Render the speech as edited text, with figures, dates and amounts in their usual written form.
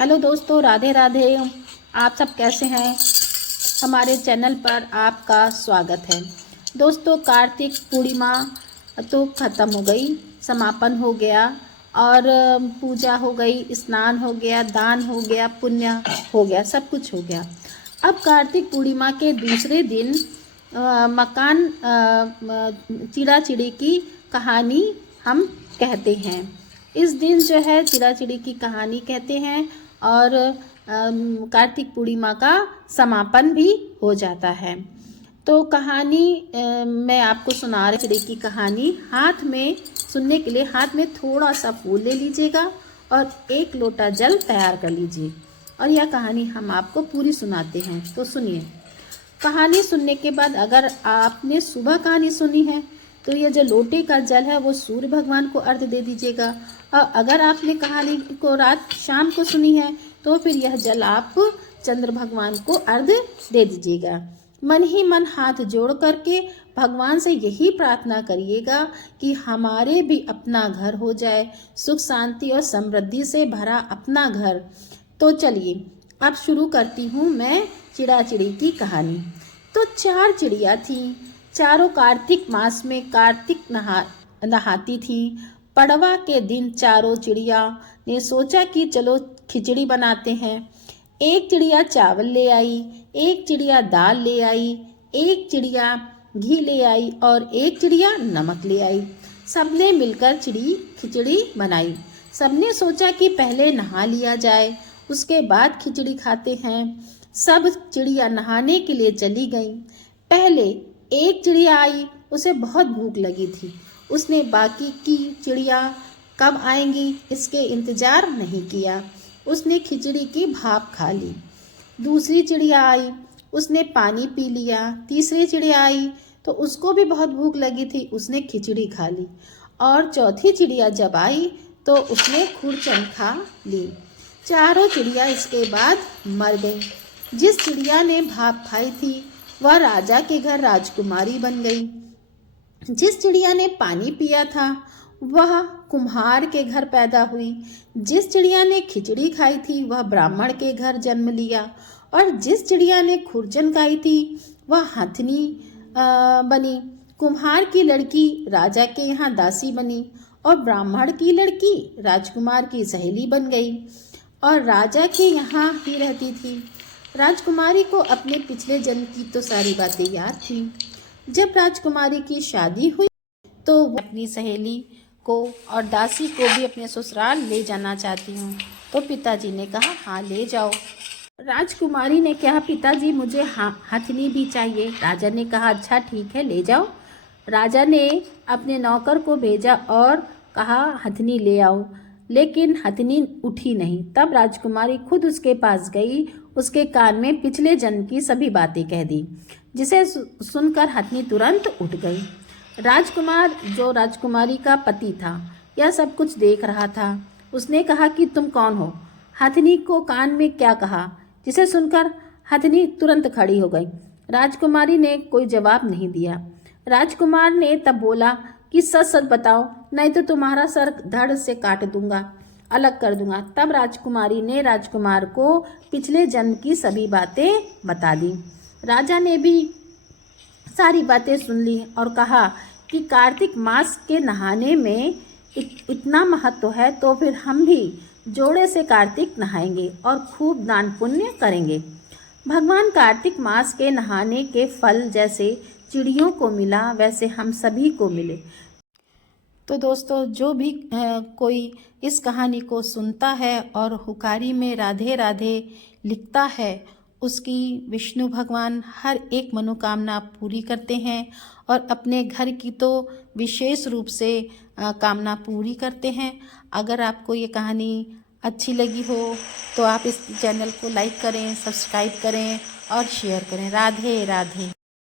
Hello दोस्तों, राधे राधे। आप सब कैसे हैं? हमारे चैनल पर आपका स्वागत है। दोस्तों, कार्तिक पूर्णिमा तो ख़त्म हो गई, समापन हो गया और पूजा हो गई, स्नान हो गया, दान हो गया, पुण्य हो गया, सब कुछ हो गया। अब कार्तिक पूर्णिमा के दूसरे दिन मकान चिड़ा चिड़ी की कहानी हम कहते हैं। इस दिन जो है चिड़ा चिड़ी की कहानी कहते हैं और कार्तिक पूर्णिमा का समापन भी हो जाता है। तो कहानी मैं आपको सुना रही चिड़ी की कहानी। हाथ में सुनने के लिए हाथ में थोड़ा सा फूल ले लीजिएगा और 1 लोटा जल तैयार कर लीजिए और यह कहानी हम आपको पूरी सुनाते हैं। तो सुनिए। कहानी सुनने के बाद अगर आपने सुबह कहानी सुनी है तो यह जो लोटे का जल है वो सूर्य भगवान को अर्घ्य दे दीजिएगा, और अगर आपने कहानी को रात शाम को सुनी है तो फिर यह जल आप चंद्र भगवान को अर्घ्य दे दीजिएगा। मन ही मन हाथ जोड़ करके भगवान से यही प्रार्थना करिएगा कि हमारे भी अपना घर हो जाए, सुख शांति और समृद्धि से भरा अपना घर। तो चलिए अब शुरू करती हूँ मैं चिड़ा चिड़ी की कहानी। तो 4 चिड़िया थीं, चारों कार्तिक मास में कार्तिक नहाती थीं। पड़वा के दिन चारों चिड़िया ने सोचा कि चलो खिचड़ी बनाते हैं। एक चिड़िया चावल ले आई, एक चिड़िया दाल ले आई, एक चिड़िया घी ले आई और एक चिड़िया नमक ले आई। सबने मिलकर खिचड़ी बनाई। सबने सोचा कि पहले नहा लिया जाए, उसके बाद खिचड़ी खाते हैं। सब चिड़िया नहाने के लिए चली गईं। पहले एक चिड़िया आई, उसे बहुत भूख लगी थी। उसने बाकी की चिड़िया कब आएंगी इसके इंतजार नहीं किया, उसने खिचड़ी की भाप खा ली। दूसरी चिड़िया आई, उसने पानी पी लिया। तीसरी चिड़िया आई तो उसको भी बहुत भूख लगी थी, उसने खिचड़ी खा ली। और चौथी चिड़िया जब आई तो उसने खुरचन खा ली। चारों चिड़िया इसके बाद मर गईं। जिस चिड़िया ने भाप खाई थी वह राजा के घर राजकुमारी बन गई। जिस चिड़िया ने पानी पिया था वह कुम्हार के घर पैदा हुई। जिस चिड़िया ने खिचड़ी खाई थी वह ब्राह्मण के घर जन्म लिया। और जिस चिड़िया ने खुरचन खाई थी वह हथनी बनी। कुम्हार की लड़की राजा के यहाँ दासी बनी और ब्राह्मण की लड़की राजकुमार की सहेली बन गई और राजा के यहाँ ही रहती थी। राजकुमारी को अपने पिछले जन्म की तो सारी बातें याद थी। जब राजकुमारी की शादी हुई तो वो अपनी सहेली को और दासी को भी अपने ससुराल ले जाना चाहती हूँ। तो पिताजी ने कहा हाँ ले जाओ। राजकुमारी ने कहा पिताजी मुझे हथनी भी चाहिए। राजा ने कहा अच्छा ठीक है ले जाओ। राजा ने अपने नौकर को भेजा और कहा हथनी ले आओ, लेकिन हथनी उठी नहीं। तब राजकुमारी खुद उसके पास गई, उसके कान में पिछले जन्म की सभी बातें कह दी, जिसे सुनकर हथनी तुरंत उठ गई। राजकुमार जो राजकुमारी का पति था यह सब कुछ देख रहा था। उसने कहा कि तुम कौन हो? हथनी को कान में क्या कहा, जिसे सुनकर हथनी तुरंत खड़ी हो गई। राजकुमारी ने कोई जवाब नहीं दिया। राजकुमार ने तब बोला कि सच सच बताओ, नहीं तो तुम्हारा सर धड़ से काट दूंगा, अलग कर दूंगा। तब राजकुमारी ने राजकुमार को पिछले जन्म की सभी बातें बता दी। राजा ने भी सारी बातें सुन ली और कहा कि कार्तिक मास के नहाने में इतना महत्व है तो फिर हम भी जोड़े से कार्तिक नहाएंगे और खूब दान पुण्य करेंगे। भगवान कार्तिक मास के नहाने के फल जैसे चिड़ियों को मिला वैसे हम सभी को मिले। तो दोस्तों, जो भी कोई इस कहानी को सुनता है और हुकारी में राधे राधे लिखता है उसकी विष्णु भगवान हर एक मनोकामना पूरी करते हैं और अपने घर की तो विशेष रूप से कामना पूरी करते हैं। अगर आपको ये कहानी अच्छी लगी हो तो आप इस चैनल को लाइक करें, सब्सक्राइब करें और शेयर करें। राधे राधे।